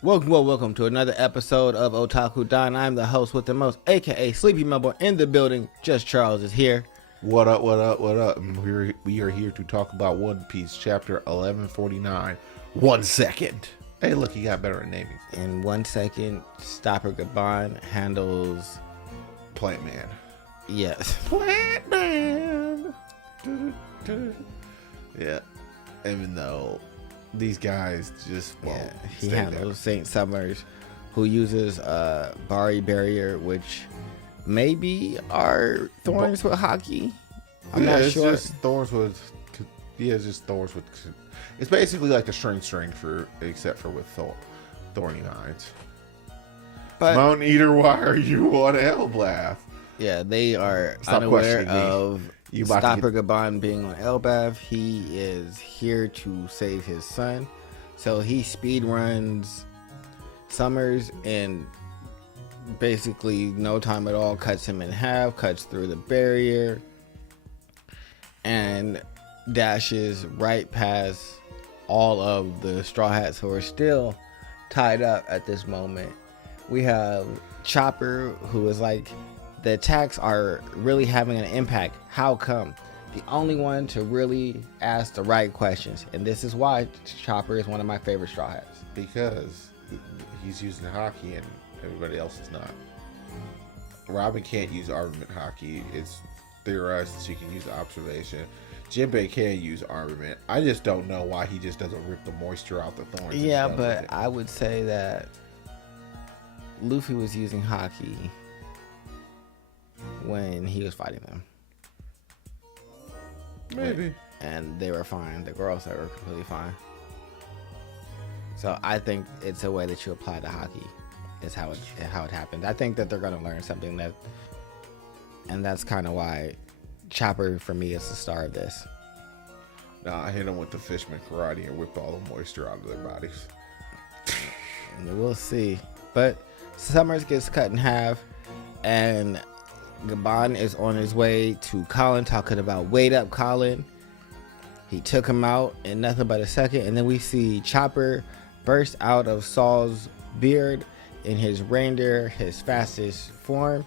Welcome to another episode of Otaku Don. I'm the host with the most, aka Sleepy Mumble, in the building. Just Charles is here. What up, what up, what up? And we are here to talk about One Piece, chapter 1149. 1 second. Hey, look, he got better at naming. In 1 second, Stopper Gaban handles... Plant Man. Yes. Plant Man! Yeah. Even though these guys just won't He stay handles Saint Summers, who uses Bari Barrier, which maybe are thorns with hockey. I'm not sure. It's just thorns with... Yeah, it's just thorns with... It's basically like the string for, except for with thorny vines. But Mountain Eater, why are you on Elblath? yeah, they are Stop unaware questioning me. of You about to Stopper Gaban being on Elbaf. He is here to save his son. So he speed runs Summers and basically no time at all cuts him in half, cuts through the barrier, and dashes right past all of the Straw Hats who are still tied up at this moment. We have Chopper, who is like, the attacks are really having an impact. How come? The only one to really ask the right questions. And this is why Chopper is one of my favorite Straw Hats. Because he's using hockey and everybody else is not. Robin can't use armament hockey. It's theorized that she can use observation. Jinbei can use armament. I just don't know why he just doesn't rip the moisture out the thorns. Yeah, but I would say that Luffy was using hockey when he was fighting them. Maybe. And they were fine. The girls were completely fine. So I think it's a way that you apply the hockey. Is how it happened. I think that they're gonna learn something and that's kind of why Chopper for me is the star of this. Nah, I hit him with the Fishman Karate and whipped all the moisture out of their bodies. We'll see. But Summers gets cut in half, and Gaban is on his way to Colin, talking about wait up, Colin. He took him out in nothing but a second, and then we see Chopper burst out of Saul's beard in his reindeer, his fastest form,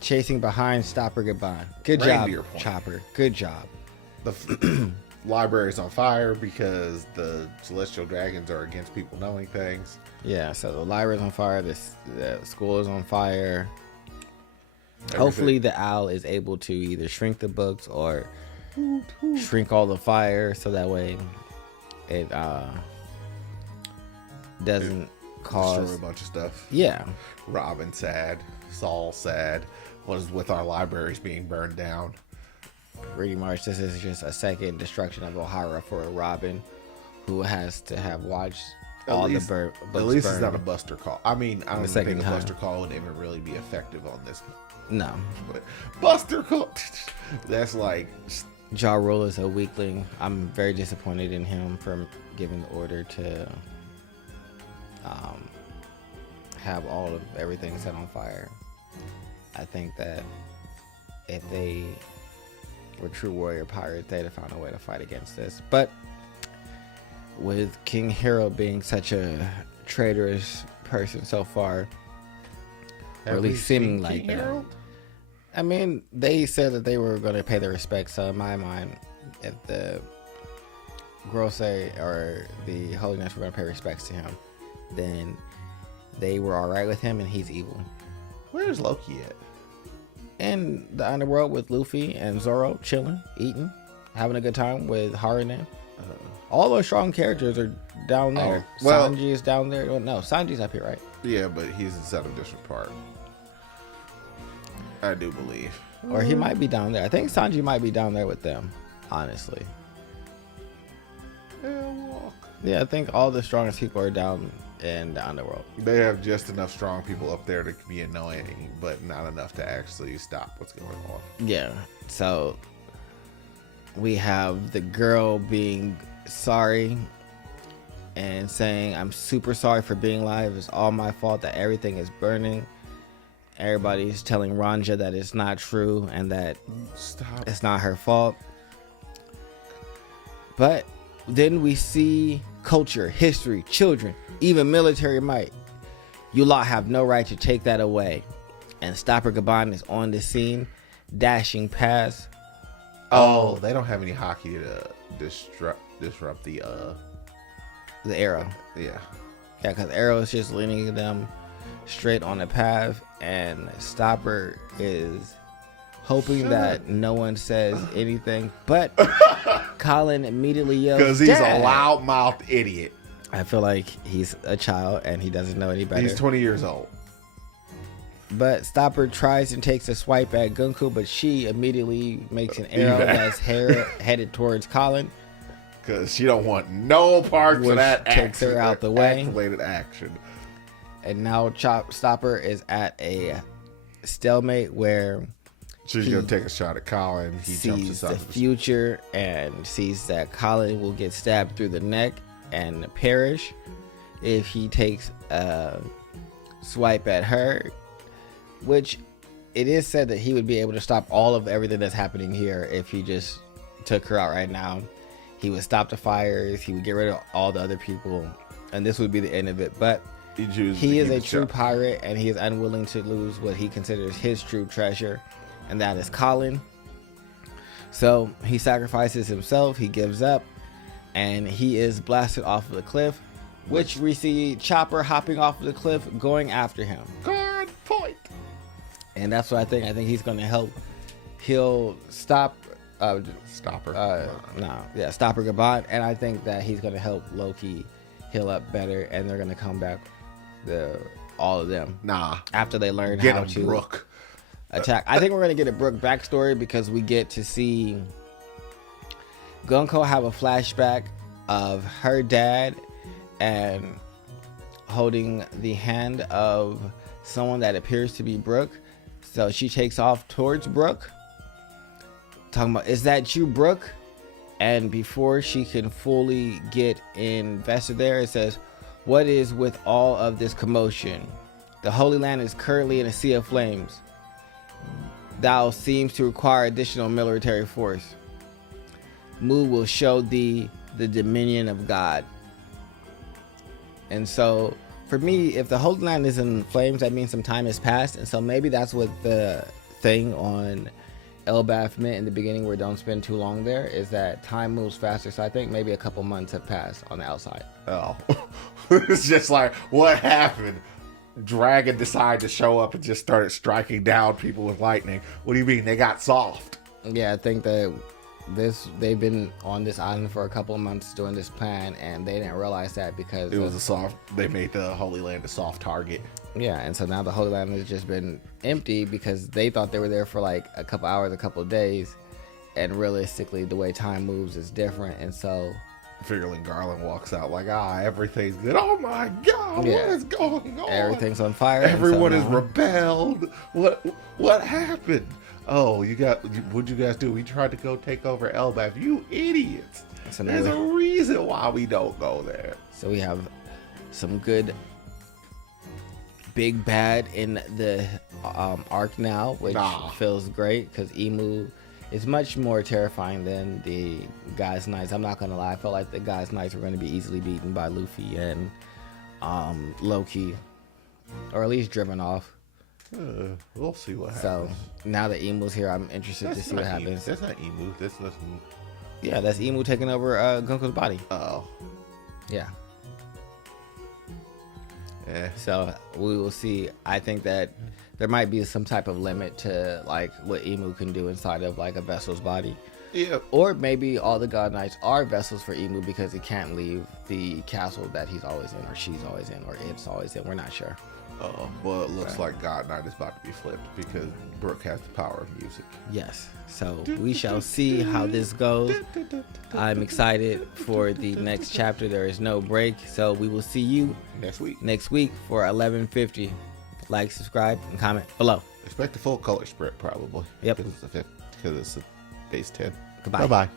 chasing behind Stopper Gaban. Good Reindeer job, point. Chopper. Good job. The library's on fire because the celestial dragons are against people knowing things. Yeah, so the library's on fire. The school is on fire. Hopefully the owl is able to either shrink the books or shrink all the fire, so that way it doesn't cause Destroy a bunch of stuff. Yeah. Robin sad. Saul sad. Was with our libraries being burned down. Pretty much, this is just a second destruction of Ohara for Robin, who has to have watched all the books At least burn. it's not a buster call. I mean, I don't second think a time. buster call would even really be effective on this. No. But buster call, that's like Ja Rule is a weakling. I'm very disappointed in him for giving the order to have all of everything set on fire. I think that if they were true warrior pirates, they'd have found a way to fight against this. But with King Hero being such a traitorous person so far, or at least seeming like that. I mean, they said that they were going to pay their respects. So in my mind, if the Grose or the Holiness were going to pay respects to him, then they were all right with him, and he's evil. Where's Loki at? In the underworld with Luffy and Zoro, chilling, eating, having a good time with Harunen. All those strong characters are down there. well- Sanji is down there. Oh, no, Sanji's up here, right? Yeah, but he's in Southern District Park. I do believe. Or he might be down there. I think Sanji might be down there with them, honestly. Yeah, I think all the strongest people are down in the underworld. They have just enough strong people up there to be annoying, but not enough to actually stop what's going on. Yeah, so we have the girl being sorry and saying, I'm super sorry for being alive. It's all my fault that everything is burning. Everybody's telling Ranja that it's not true and that it's not her fault. But then we see culture, history, children, even military might. You lot have no right to take that away. And Stopper Gaban is on the scene, dashing past. Oh, they don't have any hockey to disrupt the Arrow. yeah. Yeah, because Arrow is just leading them straight on the path, and Stopper is hoping that no one says anything. But Colin immediately yells, because he's "Dad!" a loudmouth idiot. I feel like he's a child and he doesn't know any better. He's 20 years old. But Stopper tries and takes a swipe at Gunko, but she immediately makes an arrow that's headed towards Colin. Because she don't want no parts Which of that takes her out the way. Related action. And now Stopper is at a stalemate where She's going to take a shot at Colin. He jumps sees aside. the future and sees that Colin will get stabbed through the neck and perish if he takes a swipe at her, which it is said that he would be able to stop all of everything that's happening here if he just took her out right now. He would stop the fires, he would get rid of all the other people, and this would be the end of it. But he is a true pirate, and he is unwilling to lose what he considers his true treasure, and that is Colin. So he sacrifices himself, he gives up, and he is blasted off of the cliff, which we see Chopper hopping off of the cliff going after him. Guard point. And that's what I think. I think he's going to help. He'll stop. Stopper. Stopper Gaban. And I think that he's going to help Loki heal up better, and they're going to come back, all of them. Nah. After they learn Get how him, to Brooke. attack. I think we're going to get a Brooke backstory because we get to see Gunko have a flashback of her dad and holding the hand of someone that appears to be Brooke. So she takes off towards Brooke, talking about, "Is that you, Brooke?" And before she can fully get invested there, it says, "What is with all of this commotion? The Holy Land is currently in a sea of flames. Thou seems to require additional military force. Mu will show thee the dominion of God." And so, for me, if the Holy Land is in flames, that means some time has passed. And so maybe that's what the thing on Elbaf meant in the beginning, where don't spend too long there, is that time moves faster. So I think maybe a couple months have passed on the outside. Oh. It's just like, what happened? Dragon decided to show up and just started striking down people with lightning. What do you mean? They got soft. Yeah, I think that they've been on this island for a couple of months doing this plan, and they didn't realize that because it was they made the Holy Land a soft target. Yeah, and so now the Holy Land has just been empty because they thought they were there for like a couple hours, a couple of days, and realistically the way time moves is different. And so Fingerling Garland walks out like, everything's good. Oh my God, Yeah. what is going on? everything's on fire. Everyone and is so now- rebelled. What happened? Oh, what'd you guys do? We tried to go take over Elbaf. You idiots. So now There's a reason why we don't go there. So we have some good big bad in the arc now, which feels great because Emu is much more terrifying than the Guys Knights. I'm not gonna lie, I felt like the Guys Knights were going to be easily beaten by Luffy and Loki, or at least driven off. We'll see what happens. So now that Emu's here, I'm interested to see what happens. That's not Emu. That's Yeah, that's Emu taking over Gunko's body. Oh. Yeah. Yeah. So we will see. I think that there might be some type of limit to like what Emu can do inside of like a vessel's body. Yeah. Or maybe all the God Knights are vessels for Emu because he can't leave the castle that he's always in, or she's always in, or it's always in. We're not sure. Oh, well, it looks like God Knight is about to be flipped because Brooke has the power of music. Yes. So we shall see how this goes. I'm excited for the next chapter. There is no break. So we will see you next week for 1150. Like, subscribe, and comment below. Expect a full color spread probably. Yep. Because it's a base 10. Goodbye. Bye-bye.